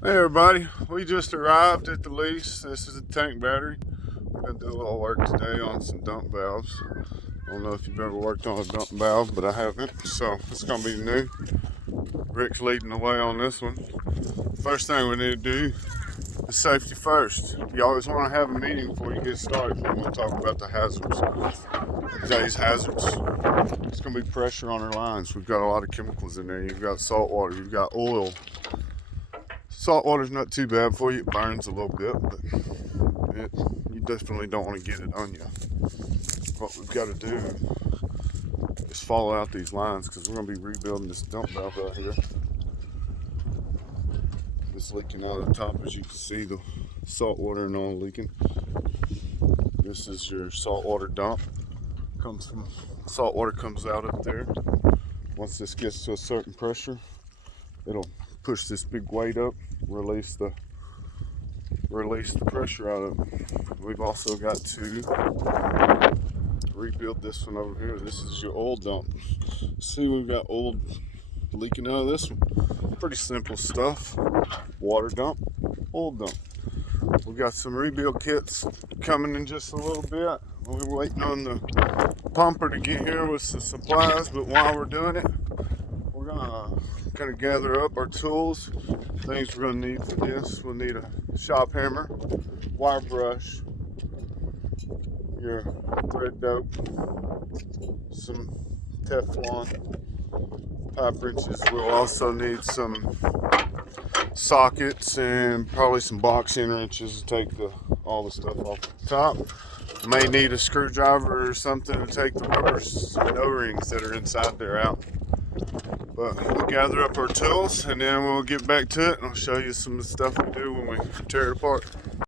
Hey everybody, we just arrived at the lease. This is a tank battery. We're gonna do a little work today on some dump valves. I don't know if you've ever worked on a dump valve, but I haven't, so it's gonna be new. Rick's leading the way on this one. First thing we need to do is safety first. You always want to have a meeting before you get started. We want to talk about the hazards. Today's hazards. It's gonna be pressure on our lines. We've got a lot of chemicals in there. You've got salt water, you've got oil. Salt water's not too bad for you. It burns a little bit, but you definitely don't want to get it on you. What we've got to do is follow out these lines because we're going to be rebuilding this dump valve out here. It's leaking out of the top, as you can see, the salt water and all leaking. This is your salt water dump. Salt water comes out up there. Once this gets to a certain pressure, it'll push this big weight up, release the pressure out of it. We've also got to rebuild this one over here. This is your oil dump. See, we've got oil leaking out of this one. Pretty simple stuff. Water dump, oil dump. We've got some rebuild kits coming in just a little bit. We're waiting on the pumper to get here with some supplies, but while we're doing it, we're gonna kind of gather up our tools. Things we're gonna need for this: we'll need a shop hammer, wire brush, your thread dope, some Teflon, pipe wrenches. We'll also need some sockets and probably some boxing wrenches to take all the stuff off the top. May need a screwdriver or something to take the rubbers and O-rings that are inside there out. But we'll gather up our tools and then we'll get back to it and I'll show you some of the stuff we do when we tear it apart.